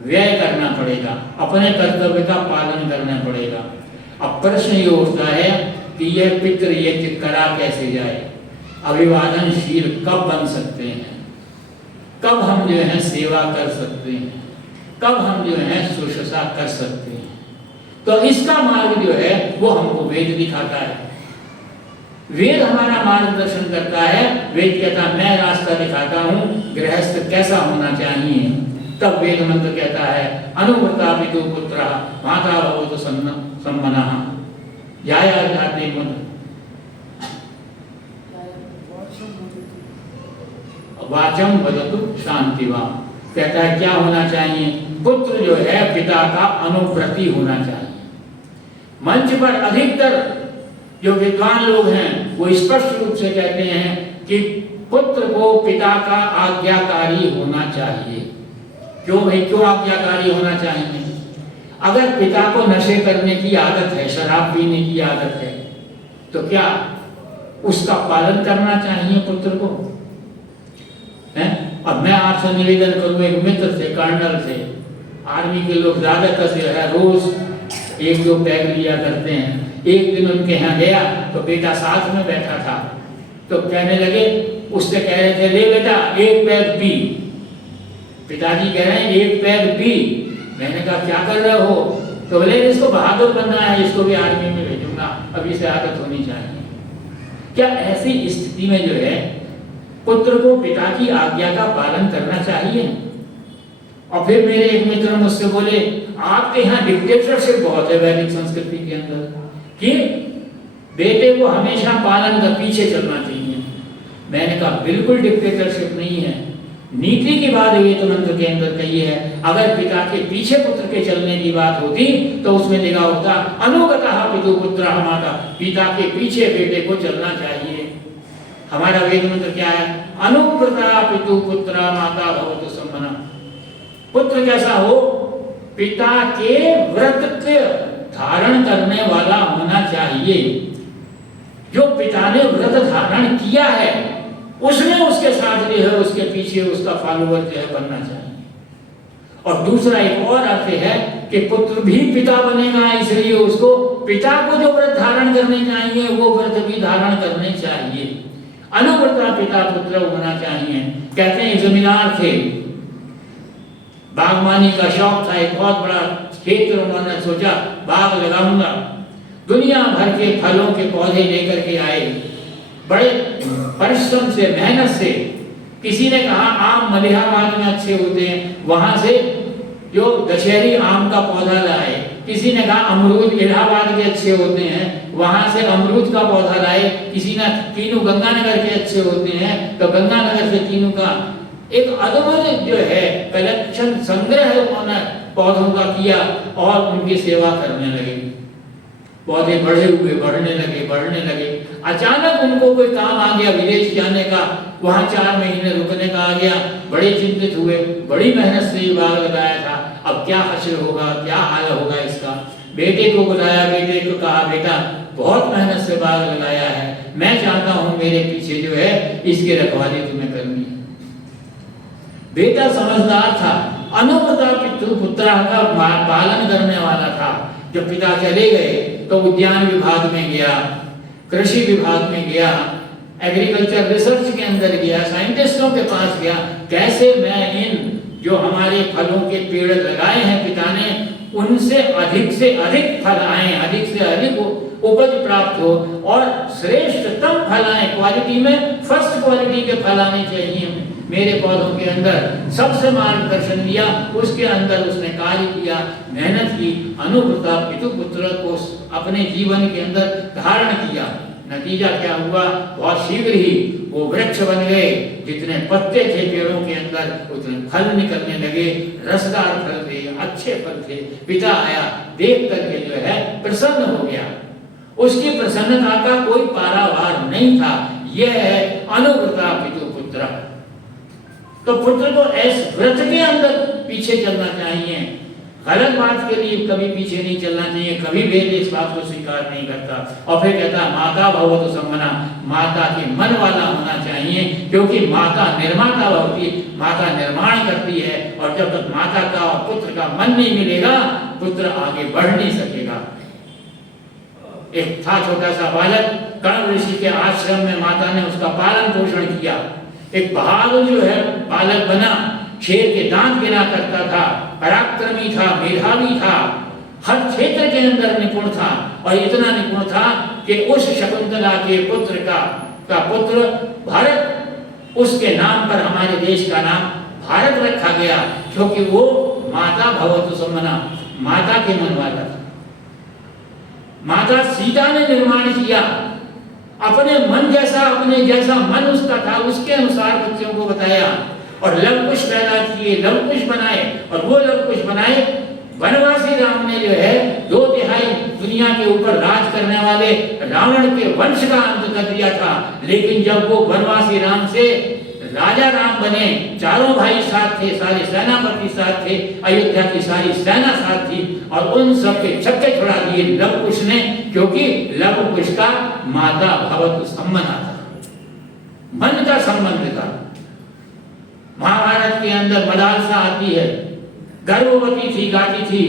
व्यय करना पड़ेगा, अपने कर्तव्य का पालन करना पड़ेगा। अब प्रश्न ये उठता है कि यह पितृयज्ञ करा कैसे जाए? अभिवादनशील कब बन सकते हैं? कब हम जो है सेवा कर सकते हैं? कब हम जो है शुश्रूषा कर सकते हैं? तो इसका मार्ग जो है वो हमको वेद दिखाता है। वेद हमारा मार्गदर्शन करता है। वेद कहता है मैं रास्ता दिखाता हूँ, गृहस्थ कैसा होना चाहिए। तब वेद मंत्र कहता है अनुव्रता पितु पुत्र माता भवतु सम्मनः जाया जाते मुन। वाचम वदतु शांतिवा, कहता है क्या होना चाहिए? पुत्र जो है पिता का अनुव्रती होना चाहिए। मंच पर अधिकतर जो विद्वान लोग हैं वो स्पष्ट रूप से कहते हैं कि पुत्र को पिता का आज्ञाकारी होना चाहिए। क्यों भाई, क्यों आज्ञाकारी होना चाहिए? अगर पिता को नशे करने की आदत है, शराब पीने की आदत है, तो क्या उसका पालन करना चाहिए पुत्र को? है? और मैं आपसे निवेदन करूं, एक मित्र थे, कर्नल थे, आर्मी के लोग ज्यादातर जो है रोज 1-2 पैग लिया करते हैं। एक दिन उनके यहाँ गया तो बेटा साथ में बैठा था, तो कहने लगे, उससे कह रहे थे, ले बेटा 1 पैग पी। पिताजी कह रहे हैं 1 पैग पी। मैंने कहा क्या कर रहे हो? तो बोले इसको बहादुर बनना है, इसको भी आर्मी में भेजूंगा, अभी से आदत होनी चाहिए। क्या ऐसी स्थिति में जो है पुत्र को पिता की आज्ञा का पालन करना चाहिए? और फिर मेरे एक मित्र मुझसे बोले, आपके यहाँ डिक्टेटरशिप बहुत है वैदिक संस्कृति के अंदर, कि बेटे को हमेशा पालन का पीछे चलना चाहिए। मैंने कहा बिल्कुल डिक्टेटरशिप नहीं है। नीति की बात वेद मंत्र के अंदर कही है। अगर पिता के पीछे पुत्र के चलने की बात होती तो उसमें लिखा होता अनुगतः पितु पुत्रः माता, पिता के पीछे बेटे को चलना चाहिए। हमारा वेद मंत्र क्या है? अनुव्रता पितु पुत्र माता भवतु सम्मना। पुत्र कैसा हो? पिता के व्रत के धारण करने वाला होना चाहिए। जो पिता ने व्रत धारण किया है उसने उसके साथ जो है उसके पीछे उसका फॉलोअर जो है बनना चाहिए। और दूसरा एक और अर्थ है कि पुत्र भी पिता बनेगा, इसलिए उसको पिता को जो व्रत धारण करने चाहिए वो व्रत भी धारण करने चाहिए। अनुव्रता पिता पुत्र होना चाहिए। कहते हैं जमींदार थे, बागवानी का शौक था, एक बहुत बड़ा क्षेत्र उन्होंने सोचा बाग लगाऊंगा। दुनिया भर के फलों के पौधे लेकर के आए, बड़े परिश्रम से, मेहनत से। किसी ने कहा आम मलिहाबाद में अच्छे होते हैं, वहां से जो दशहरी आम का पौधा लाए। किसी ने कहा अमरूद इलाहाबाद के अच्छे होते हैं, वहां से अमरूद का पौधा लाए। किसी ने तीनों गंगानगर के अच्छे होते हैं, तो गंगानगर से तीनों का एक अद्भुत जो है कलेक्शन, संग्रह उन्होंने पौधों का किया और उनकी सेवा करने लगे। पौधे बढ़े हुए, बढ़ने लगे। अचानक उनको कोई काम आ गया विदेश जाने का, वहां 4 महीने रुकने का आ गया। बड़े चिंतित हुए, बड़ी मेहनत से ये बाग लगाया था, अब क्या हश्र होगा, क्या हाल होगा इसका। बेटे को बुलाया, बेटे को कहा बेटा बहुत मेहनत से बाग लगाया है, मैं चाहता हूं मेरे पीछे जो है इसकी रखवाली तुम्हें करनी है। बेटा समझदार था, अनुव्रता पितु पुत्र का पालन करने वाला था। जब पिता चले गए तो उद्यान विभाग में गया, कृषि विभाग में गया, एग्रीकल्चर रिसर्च के अंदर गया, साइंटिस्टों के पास गया, कैसे मैं इन जो हमारे फलों के पेड़ लगाए हैं पिता ने, उनसे अधिक फल आए, अधिक से अधिक उपज प्राप्त हो और श्रेष्ठतम फल आए, क्वालिटी में फर्स्ट क्वालिटी के फल आने चाहिए मेरे पौधों के अंदर। सबसे मार्गदर्शन दिया, उसके अंदर उसने कार्य किया, मेहनत की, अनुव्रता पितु पुत्र को अपने जीवन के अंदर धारण किया। नतीजा क्या हुआ? बहुत शीघ्र ही वो वृक्ष बन गए। जितने पत्ते थे पेड़ों के अंदर उतने फल निकलने लगे, रसदार फल थे, अच्छे फल थे। पिता आया, देख करके जो है प्रसन्न हो गया। उसकी प्रसन्नता का कोई पारावार नहीं था। यह है अनुव्रता पितु पुत्र। तो पुत्र को ऐसे व्रत के अंदर पीछे चलना चाहिए, गलत बात के लिए कभी पीछे नहीं चलना चाहिए। कभी वेद इस बात को स्वीकार नहीं करता। और फिर कहता है माता भवतु सम्मना, माता के मन वाला होना चाहिए, क्योंकि माता निर्माता होती, माता निर्माण करती है। और जब तक माता का और पुत्र का मन नहीं मिलेगा, पुत्र आगे बढ़ नहीं सकेगा। एक था छोटा सा बालक, कर्ण ऋषि के आश्रम में माता ने उसका पालन पोषण किया। एक बहादुर जो है बालक बना, शेर के दांत गिरा करता था, पराक्रमी था, मेधावी था, हर क्षेत्र के अंदर निपुण था। और इतना निपुण था कि उस शकुंतला के पुत्र का पुत्र भरत, उसके नाम पर हमारे देश का नाम भारत रखा गया, क्योंकि वो माता भवतु सम्मना, माता के मन वाला था। माता सीता ने निर्माण किया अपने मन जैसा, अपने जैसा मन उसका था उसके अनुसार बच्चों को बताया और लवकुश पैदा किए, लवकुश बनाए, और वो लवकुश बनाए वनवासी राम ने जो है 2/3 दुनिया के ऊपर राज करने वाले रावण के वंश का अंत कर दिया था। लेकिन जब वो वनवासी राम से राजा राम बने, चारों भाई साथ थे, सारे सेनापति साथ थे, अयोध्या की सारी सेना साथ थी, और उन सबके छक्के छुड़ा दिए लवकुश ने, क्योंकि लवकुश का माता भवतु संबंध था, मन का संबंध था। महाभारत के अंदर मदालसा आती है, गर्भवती थी, गाती थी,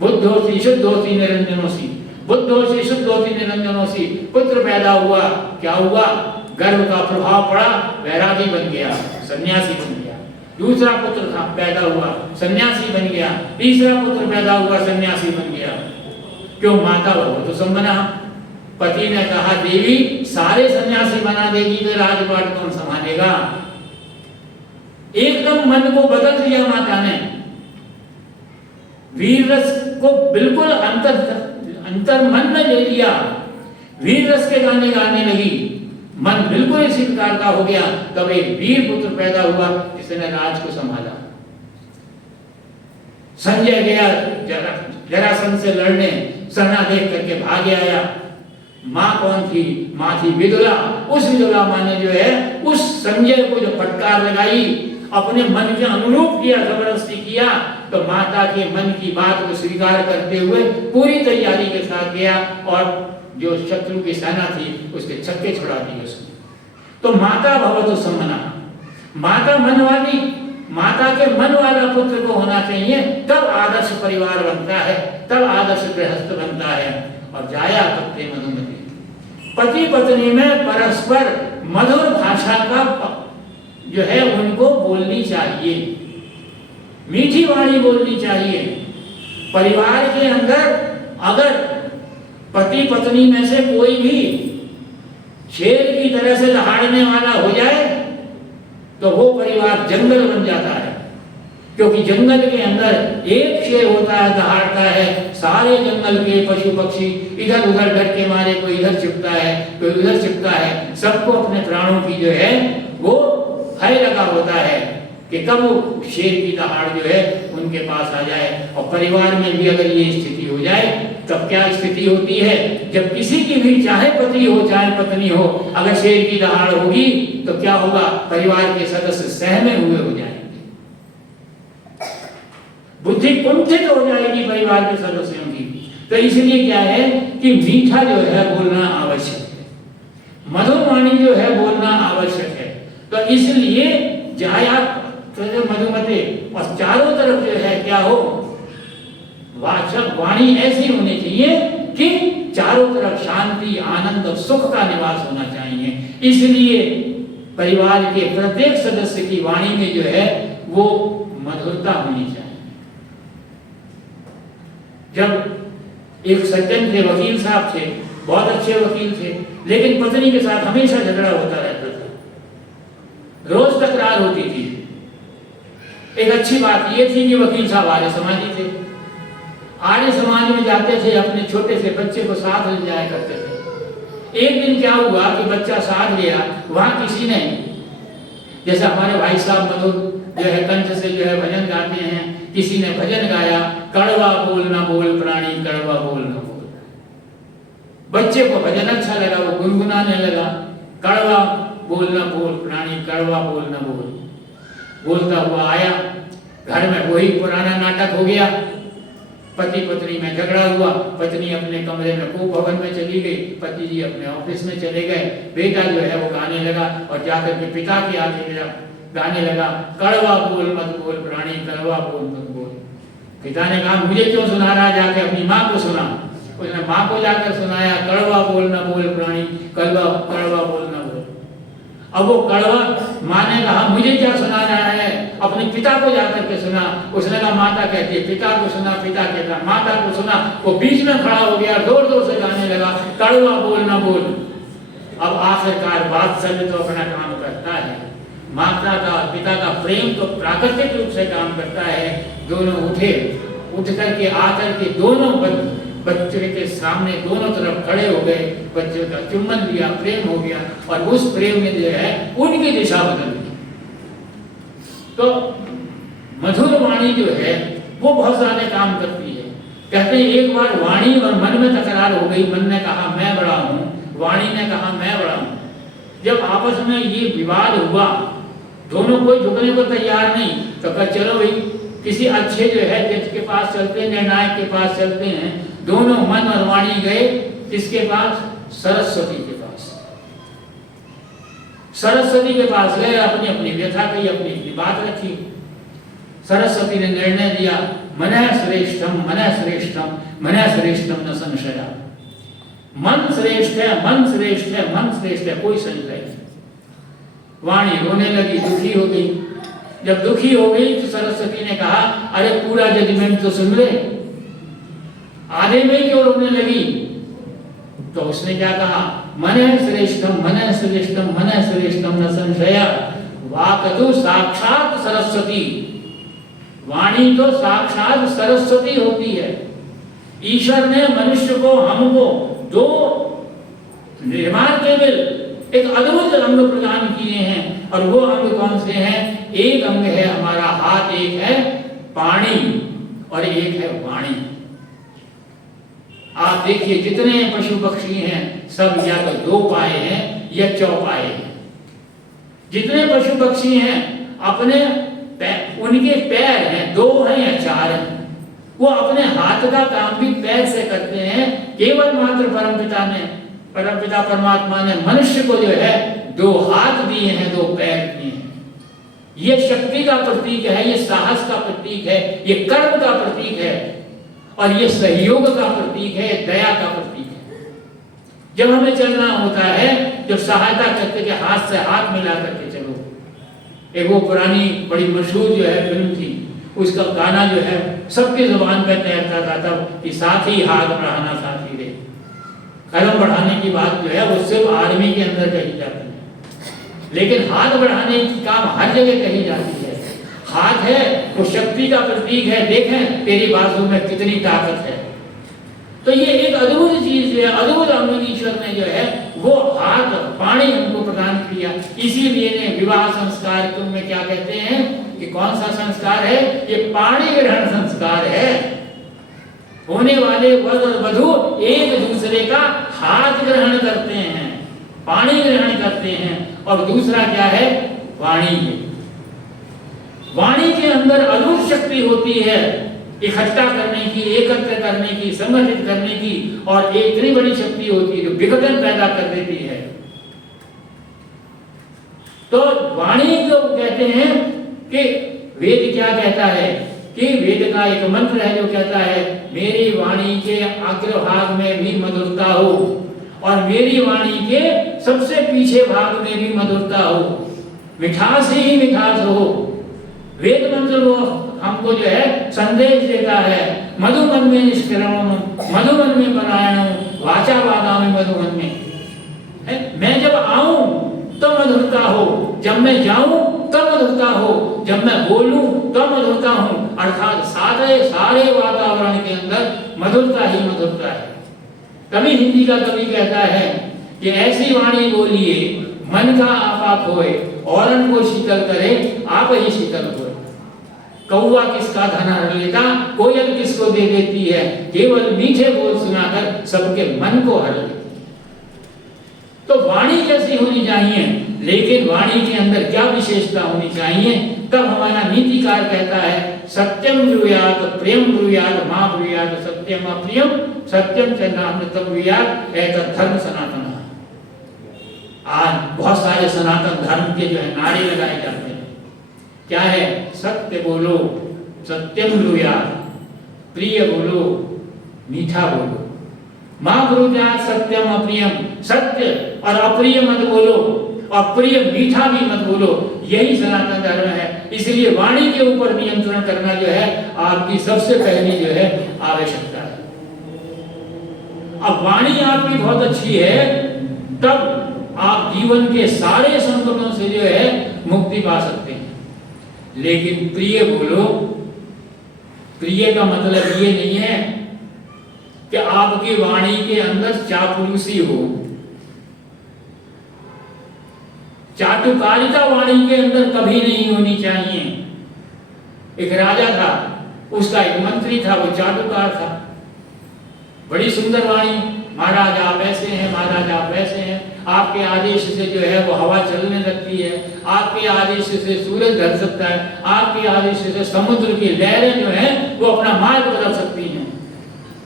बुद्धोसी शुद्धोसी निरंजनोसी, बुद्धोसी शुद्धोसी निरंजनोसी, पुत्र पैदा हुआ, क्या हुआ? गर्भ का प्रभाव पड़ा, वैरागी बन गया, सन्यासी बन गया। दूसरा पुत्र था, पैदा हुआ, सन्यासी बन गया। तीसरा पुत्र पैदा हुआ, सन्यासी बन गया। क्यों? माता भवतु संबंधा। पति ने कहा देवी सारे सन्यासी बना देगी तो राजपाट कौन संभालेगा? एकदम मन को बदल दिया माता ने, वीर रस को बिल्कुल अंतर मन में ले लिया, वीर रस के गाने गाने लगी, मन बिल्कुल इसी प्रकार का हो गया। तब एक वीर पुत्र पैदा हुआ जिसने राज को संभाला। संजय गया जरासंध से लड़ने, सरना देख करके भाग आया। माँ कौन थी? माँ थी विदुला। उस विदुला माँ ने जो है उस संजय को जो फटकार लगाई, अपने मन के अनुरूप किया, जबरदस्ती किया, तो माता के मन की बात को स्वीकार करते हुए पूरी तैयारी के साथ गया और जो शत्रु की सेना थी उसके छक्के छुड़ा दिए उसने। तो माता भवतु संबंधा, माता मन वाली, माता के मन वाला पुत्र को होना चाहिए, तब आदर्श परिवार बनता है, तब आदर्श गृहस्थ बनता है। और जाया तप्ते मधुमती, पति पत्नी में परस्पर मधुर भाषा का जो है उनको बोलनी चाहिए, मीठी वाणी बोलनी चाहिए। परिवार के अंदर अगर पति पत्नी में से कोई भी शेर की तरह से दहाड़ने वाला हो जाए तो वो परिवार जंगल बन जाता है, क्योंकि जंगल के अंदर एक शेर होता है, दहाड़ता है, सारे जंगल के पशु पक्षी इधर उधर डर के मारे, कोई इधर छिपता है, कोई उधर छिपता है, सबको अपने प्राणों की जो है वो भय लगा होता है कि कब वो शेर की दहाड़ जो है उनके पास आ जाए। और परिवार में भी अगर ये स्थिति हो जाए तब क्या स्थिति होती है? जब किसी की भी, चाहे पति हो चाहे पत्नी हो, अगर शेर की दहाड़ होगी तो क्या होगा? परिवार के सदस्य सहमे हुए हो जाएंगे, बुद्धि कुंठित हो जाएगी परिवार के सदस्यों की। तो इसलिए क्या है कि मीठा जो है बोलना आवश्यक है, मधुर वाणी जो है बोलना आवश्यक है। तो इसलिए जाया मधुमते, और चारों तरफ जो है क्या हो, वाचक वाणी ऐसी होनी चाहिए कि चारों तरफ शांति, आनंद और सुख का निवास होना चाहिए। इसलिए परिवार के प्रत्येक सदस्य की वाणी में जो है वो मधुरता होनी चाहिए। जब एक सज्जन थे, वकील साहब थे, बहुत अच्छे वकील थे, लेकिन पत्नी के साथ हमेशा झगड़ा होता रहता था, रोज तकरार होती थी। एक अच्छी बात यह थी कि वकील साहब आर्य समाजी थे, आर्य समाज में जाते थे, अपने छोटे से बच्चे को साथ ले जाया करते थे। एक दिन क्या हुआ कि बच्चा साथ गया, वहां किसी ने, जैसे हमारे भाई साहब मधुर जो है कंठ से जो है भजन गाते हैं, किसी ने भजन गाया, कड़वा बोल ना बोल प्राणी, कड़वा बोल ना बोल। बच्चे को भजन अच्छा लगा, वो गुनगुनाने लगा, कड़वा बोल ना बोल प्राणी, कड़वा बोल ना बोल। बोलता हुआ आया, घर में वही पुराना नाटक हो गया, पति पत्नी में झगड़ा हुआ, पत्नी अपने कमरे में को भवन में चली गई, पति जी अपने ऑफिस में चले गए। बेटा जो है वो गाने लगा और जाकर के पिता के आगे गया, गाने लगा, कड़वा बोल मत बोल प्राणी, कड़वा बोल मत बोल। पिता ने कहा मुझे क्यों सुना रहा, जाके अपनी माँ को सुना। उसने माँ को जाकर सुनाया, कड़वा बोल ना बोल प्राणी, कड़वा बोल ना बोल। अब वो कड़वा, माँ ने कहा मुझे क्या सुनाना है, अपने पिता को जाकर के सुना। उसने कहा माता कहती है, पिता को सुना, पिता कहता माता को सुना। वो बीच में खड़ा हो गया, जोर जोर से गाने लगा, कड़वा बोल ना बोल। अब आखिरकार वात्सल्य तो अपना काम करता है, माता का पिता का प्रेम तो प्राकृतिक रूप से काम करता है। दोनों उठे, उठ करके आकर के दोनों बच्चे के सामने दोनों तरफ खड़े हो गए, बच्चे का चुम्बन लिया, प्रेम हो गया, और उस प्रेम में जो है उनकी दिशा बदल गई। तो मधुर वाणी जो है वो बहुत ज्यादा काम करती है। कहते हैं एक बार वाणी और मन में तकरार हो गई, मन ने कहा मैं बड़ा हूं, वाणी ने कहा मैं बड़ा हूं। जब आपस में ये विवाद हुआ, दोनों कोई झुकने को तैयार नहीं, तो कहा चलो भाई किसी अच्छे जो है जज के पास चलते हैं, निर्णायक के पास चलते हैं। दोनों मन और वाणी गए किसके पास? सरस्वती के पास। सरस्वती के पास गए, अपनी अपनी व्यथा कही, अपनी अपनी बात रखी। सरस्वती ने निर्णय दिया, मनः श्रेष्ठम मनः श्रेष्ठम मनः श्रेष्ठम न संशय। मन श्रेष्ठ है, मन श्रेष्ठ है, मन श्रेष्ठ है, कोई संशय नहीं। वाणी रोने लगी, दुखी हो गई। जब दुखी हो गई तो सरस्वती ने कहा अरे पूरा जजमेंट तो सुन ले, आधे में क्यों रोने लगी? तो उसने क्या कहा? मनः श्रेष्ठम मनः श्रेष्ठम मनः श्रेष्ठम न संशय। वाक् साक्षात सरस्वती, वाणी तो साक्षात सरस्वती होती है। ईश्वर ने मनुष्य को, हमको दो निर्माण के लिए एक अद्भुत अंग प्रदान किए हैं, और वो अंग कौन से हैं? एक अंग है हमारा हाथ, एक है पानी, और एक है वाणी। आप देखिए जितने पशु पक्षी हैं सब या तो दो पाए हैं या चौपाए हैं। जितने पशु पक्षी हैं अपने उनके पैर हैं, दो हैं या चार हैं। वो अपने हाथ का काम भी पैर से करते हैं। केवल मात्र परमपिता परमात्मा ने मनुष्य को जो है दो हाथ दिए हैं, दो पैर दिए हैं। ये शक्ति का प्रतीक है, ये साहस का प्रतीक है, ये कर्म का प्रतीक है, और ये सहयोग का प्रतीक है, दया का प्रतीक है। जब हमें चलना होता है, जब सहायता करते कि हाथ से हाथ मिला करके चलो। एक वो पुरानी बड़ी मशहूर जो है फिल्म थी, उसका गाना जो है सबकी जुबान पे तैरता था तब कि साथी हाथ बढ़ाना साथी रे। कदम बढ़ाने की बात जो है वो सिर्फ आर्मी के अंदर कही जाती है, लेकिन हाथ बढ़ाने की काम हर जगह कही जाती है। हाथ है वो शक्ति का प्रतीक है, देखें तेरी बाजू में कितनी ताकत है। तो ये एक अद्भुत चीज है, अद्भुत अंग ईश्वर ने जो है वो हाथ पानी हमको प्रदान किया। इसीलिए ने विवाह संस्कार में क्या कहते हैं कि कौन सा संस्कार है? ये पाणी ग्रहण संस्कार है। होने वाले वर और वधू एक दूसरे का हाथ ग्रहण करते हैं, पाणी ग्रहण करते हैं। और दूसरा क्या है? वाणी है। वाणी के अंदर अद्भुत शक्ति होती है, इकट्ठा करने की, एकत्र करने की, संगठित करने की, और एक इतनी बड़ी शक्ति होती है जो विघटन पैदा कर देती है। तो वाणी को कहते हैं कि वेद क्या कहता है कि वेद का एक मंत्र है जो कहता है मेरी वाणी के अग्रभाग में भी मधुरता हो और मेरी वाणी के सबसे पीछे भाग में भी मधुरता हो, मिठास ही मिठास हो। वेद मंत्र वो हमको जो है संदेश देता है, मधुमन में निष्कर्मम मधुमन में परायणम वाचा वादामि मधुमन में। मैं जब आऊं तो मधुरता हो, जब मैं जाऊं तो मधुरता हो, जब मैं बोलूं तो मधुरता हूं। अर्थात सारे वातावरण के अंदर मधुरता ही मधुरता है। कभी हिंदी का कवि कहता है कि ऐसी वाणी बोलिए मन का आप होए, औरन को शीतल करे आप ही शीतल होए। कौवा किसका धन हर लेता, कोयल किसको दे देती है, केवल मीठे बोल सुनाकर सबके मन को हर लेती है। तो वाणी कैसी होनी चाहिए, लेकिन वाणी के अंदर क्या विशेषता होनी चाहिए? तब हमारा नीतिकार कहता है सत्यम ब्रूयात प्रियम ब्रूयात मां ब्रूयात सत्यम अप्रियम सत्यम च नामृतम ब्रूयात एतत् धर्म सनातन। आज बहुत सारे सनातन धर्म के जो है नारे लगाए जाते हैं। क्या है? सत्य बोलो, सत्यम ब्रूयात, प्रिय बोलो, मीठा बोलो। मां ब्रूयात सत्यम अप्रियम, सत्य और अप्रिय मत बोलो, अप्रिय मीठा भी मत बोलो। यही सनातन धर्म है। इसलिए वाणी के ऊपर नियंत्रण करना जो है आपकी सबसे पहली जो है आवश्यकता है। अब वाणी आपकी बहुत अच्छी है तब आप जीवन के सारे संकटों से जो है मुक्ति पा सकते हैं। लेकिन प्रिय बोलो, प्रिय का मतलब ये नहीं है कि आपकी वाणी के अंदर चापलूसी हो, चाटुकारिता वाणी के अंदर कभी नहीं होनी चाहिए। एक राजा था, उसका एक मंत्री था, वो चाटुकार था, बड़ी सुंदर वाणी, महाराज आप ऐसे हैं, महाराज आप ऐसे हैं, आपके आदेश से जो है वो हवा चलने लगती है, आपके आदेश से सूरज ढल सकता है, आपके आदेश से समुद्र की लहरें जो हैं वो अपना मार्ग बदल सकती हैं।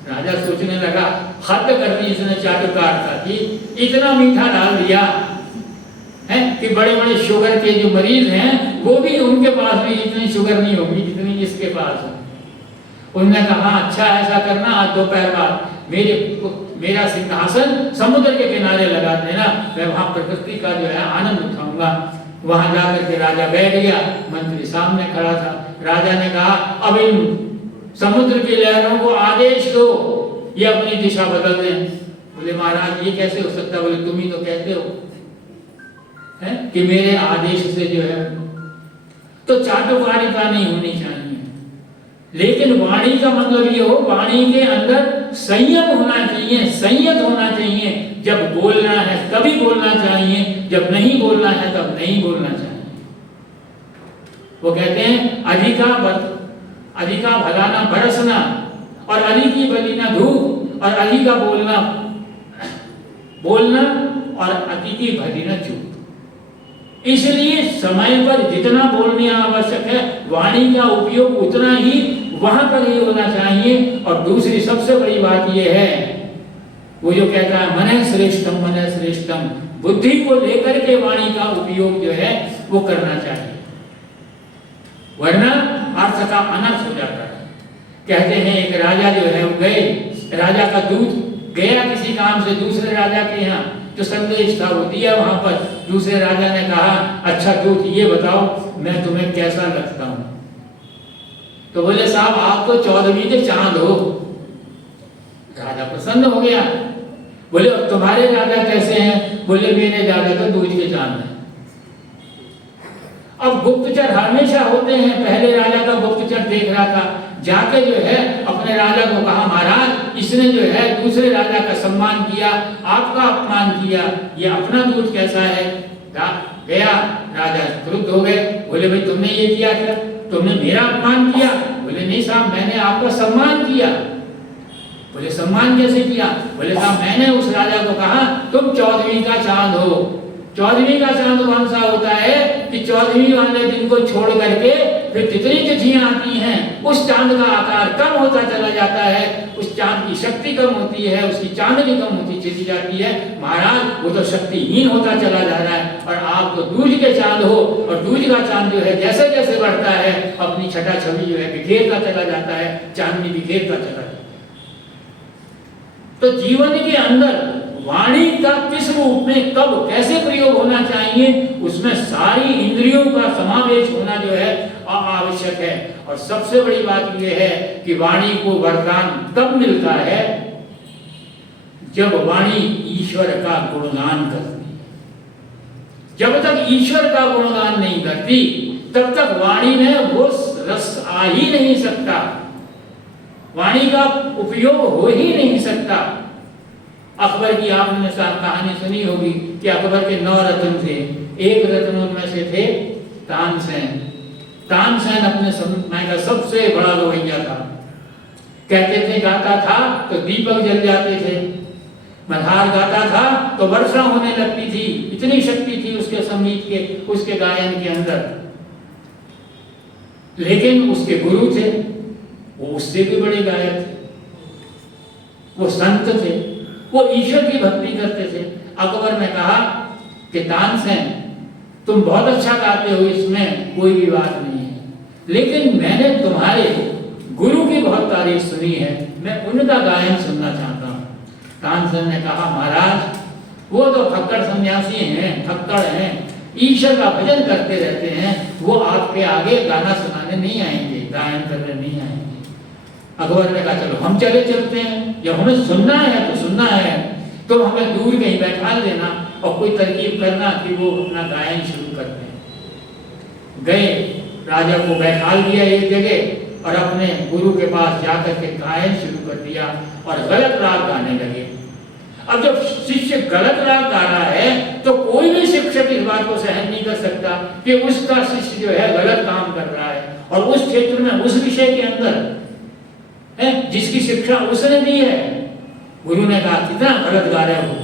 राजा सोचने लगा, हद कर दी इसने चाटुकार था कि इतना मीठा डाल दिया है कि बड़े बड़े शुगर के जो मरीज हैं वो भी, उनके पास भी इतनी शुगर नहीं होगी जितनी इसके पास है। उन्होंने कहा अच्छा ऐसा करना, आज दोपहर बाद मेरा सिंहासन समुद्र के किनारे लगा देना, मैं वहां प्रकृति का जो है आनंद उठाऊंगा। वहां जाकर के राजा बैठ गया, मंत्री सामने खड़ा था। राजा ने कहा अब इन समुद्र की लहरों को आदेश दो ये अपनी दिशा बदल दें। बोले महाराज ये कैसे हो सकता? बोले तुम ही तो कहते हो है कि मेरे आदेश से जो है, तो चाटुकारिता नहीं होनी चाहिए। लेकिन वाणी का मतलब ये हो, वाणी के अंदर संयम होना चाहिए, संयत होना चाहिए। जब बोलना है तभी बोलना चाहिए, जब नहीं बोलना है तब नहीं बोलना चाहिए। वो कहते हैं अधिका भलाना बरसना और अधिकी बलीना धूप और अधिका बोलना और अतिथि भलीना चूप। इसलिए समय पर जितना बोलने आवश्यक है वाणी का उपयोग उतना ही वहां पर ही होना चाहिए। और दूसरी सबसे बड़ी बात यह है, वो जो कहता है मन श्रेष्ठम, बुद्धि को लेकर के वाणी का उपयोग जो है वो करना चाहिए, वरना अर्थ का अनर्थ हो जाता है। कहते हैं एक राजा जो है वो गए, राजा का दूत गया किसी काम से दूसरे राजा के यहाँ, जो संदेश था वो दिया वहां पर। दूसरे राजा ने कहा अच्छा दूत ये बताओ मैं तुम्हें कैसा लगता हूं? तो बोले साहब आप तो 14वीं के चांद हो। राजा प्रसन्न हो गया। बोले और तुम्हारे राजा कैसे हैं? बोले मेरे राजा तो दूज के चांद है। अब गुप्तचर हमेशा होते हैं, पहले राजा का गुप्तचर देख रहा था, जाके जो है अपने राजा को कहा महाराज इसने जो है दूसरे राजा का सम्मान किया, आपका अपमान किया, ये अपना दूत कैसा है? गया राजा क्रुद्ध हो गए। बोले भाई तुमने ये किया क्या? तुमने मेरा अपमान किया? बोले नहीं साहब मैंने आपका सम्मान किया। बोले सम्मान कैसे किया? बोले साहब मैंने उस राजा को कहा तुम 14वीं का चांद हो। 14वीं का चांद कौन सा होता है कि 14वीं वाले दिन को छोड़ करके फिर जितनी तिथियां आती हैं उस चांद का आकार कम होता चला जाता है, उस चांद की शक्ति कम होती है, उसकी चांदनी कम होती चली जाती है। महाराज वो तो शक्तिहीन होता चला जा रहा है और आप तो दूज के चांद हो, और दूज का चांद जो है जैसे जैसे बढ़ता है अपनी छटा छवि जो है बिखेरता चला जाता है, चांदनी बिखेरता चला जाता है। तो जीवन के अंदर वाणी का किस रूप में कब कैसे प्रयोग होना चाहिए, उसमें सारी इंद्रियों का समावेश होना जो है आवश्यक है। और सबसे बड़ी बात यह है कि वाणी को वरदान तब मिलता है जब वाणी ईश्वर का गुणगान करती है। जब तक ईश्वर का गुणगान नहीं करती तब तक वाणी में वो रस आ ही नहीं सकता, वाणी का उपयोग हो ही नहीं सकता। अकबर की आपने कहानी सुनी होगी कि अकबर के 9 रत्न थे, एक रत्न उनमें से थे तानसेन। तानसेन अपने समय का सबसे बड़ा लोहिया था। कहते थे गाता था तो दीपक जल जाते थे, मल्हार गाता था तो वर्षा होने लगती थी, इतनी शक्ति थी उसके संगीत के, उसके गायन के अंदर। लेकिन उसके गुरु थे, वो उससे भी बड़े गायक थे, वो संत थे, वो ईश्वर की भक्ति करते थे। अकबर ने कहा कि तानसेन तुम बहुत अच्छा गाते हो, इसमें कोई भी बात नहीं है, लेकिन मैंने तुम्हारे गुरु की बहुत तारीफ सुनी है, मैं उनका गायन सुनना चाहता हूँ। तानसेन ने कहा महाराज वो तो फक्कड़ सन्यासी हैं, फक्कड़ हैं, ईश्वर का भजन करते रहते हैं, वो आपके आगे गाना सुनाने नहीं आएंगे, गायन करने नहीं आएंगे। अकबर ने कहा चलो हम चलते हैं, जब हमें सुनना है तो सुनना है, तो हमें दूर कहीं बैठा देना और कोई तरकीब करना कि वो अपना गायन शुरू करते हैं। गए, राजा को बैठा दिया एक जगह, और अपने गुरु के पास जाकर के गायन शुरू कर दिया और गलत राग गाने लगे। अब जब शिष्य गलत राग गा रहा है तो कोई भी शिक्षक इस बात को सहन नहीं कर सकता कि उसका शिष्य जो है गलत काम कर रहा है, और उस क्षेत्र में, उस विषय के अंदर है जिसकी शिक्षा उसने दी है। गुरु ने कहा कितना गलत गा रहे हो,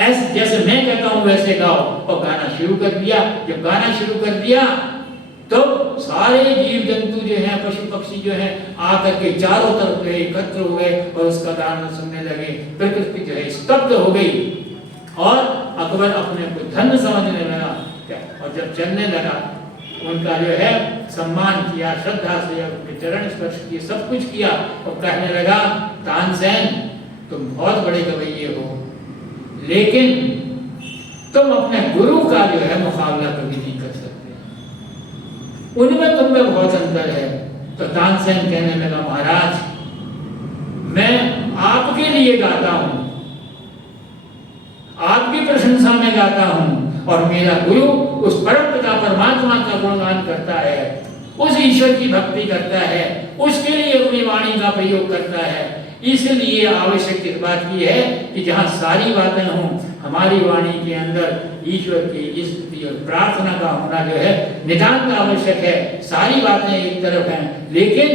ऐसे जैसे मैं कहता हूं वैसे गाओ, और गाना शुरू कर दिया। जब गाना शुरू कर दिया तो सारे जीव जंतु जो हैं, पशु पक्षी जो हैं, आकर के चारों तरफ जो है एकत्र हो गए और उसका गाना सुनने लगे। प्रकृति जो है स्तब्ध हो गई और अकबर अपने को धन्य समझने लगा, और जब चलने लगा उनका जो है सम्मान किया, श्रद्धा से उनके चरण स्पर्श किए, सब कुछ किया, और कहने लगा तानसेन तुम बहुत बड़े गवैये हो, लेकिन तुम अपने गुरु का जो है मुकाबला कभी नहीं कर सकते, उनमें तुम में बहुत अंतर है। तो तानसेन कहने लगा महाराज मैं आपके लिए गाता हूं, आपकी प्रशंसा में गाता हूं, और मेरा गुरु उस परम पिता परमात्मा का गुणगान करता है, उस ईश्वर की भक्ति करता है, उसके लिए अपनी वाणी का प्रयोग करता है। इसलिए आवश्यक इस बात की है कि जहाँ सारी बातें हों, हमारी वाणी के अंदर ईश्वर की स्तुति और प्रार्थना का होना जो है नितांत आवश्यक है। सारी बातें एक तरफ हैं, लेकिन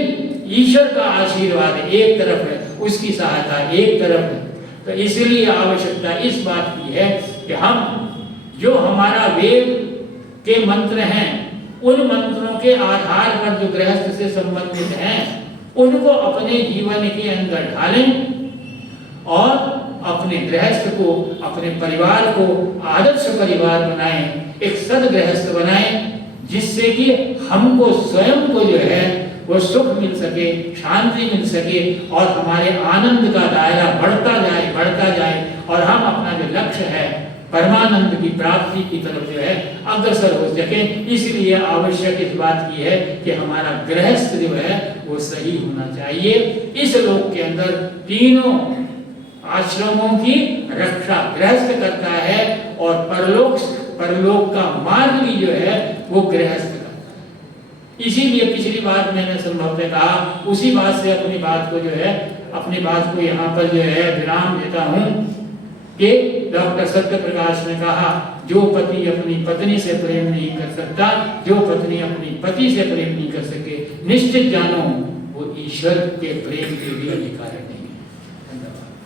ईश्वर का आशीर्वाद एक तरफ है, उसकी सहायता एक तरफ है। तो इसलिए आवश्यकता इस बात की है कि हम जो हमारा वेद के मंत्र हैं, उन मंत्रों के आधार पर जो गृहस्थ से संबंधित हैं उनको अपने जीवन के अंदर ढालें, और अपने गृहस्थ को, अपने परिवार को आदर्श परिवार बनाएं, एक सदगृहस्थ बनाएं, जिससे कि हमको स्वयं को जो है वो सुख मिल सके, शांति मिल सके, और हमारे आनंद का दायरा बढ़ता जाए, और हम अपना जो लक्ष्य है परमानंद की प्राप्ति की तरफ जो है अग्रसर हो सके। इसलिए आवश्यक इस बात की है कि हमारा गृहस्थ जो है वो सही होना चाहिए। इस लोक के अंदर तीनों आश्रमों की रक्षा गृहस्थ करता है, और परलोक का मार्ग भी जो है वो गृहस्थ करता है। इसीलिए पिछली बार मैंने संभवतः कहा, उसी बात से अपनी बात को यहाँ पर जो है विराम देता हूँ कि डॉक्टर सत्य प्रकाश ने कहा जो पति अपनी पत्नी से प्रेम नहीं कर सकता, जो पत्नी अपनी पति से प्रेम नहीं कर सके, निश्चित जानो वो ईश्वर के प्रेम के भी अधिकारी नहीं है। धन्यवाद।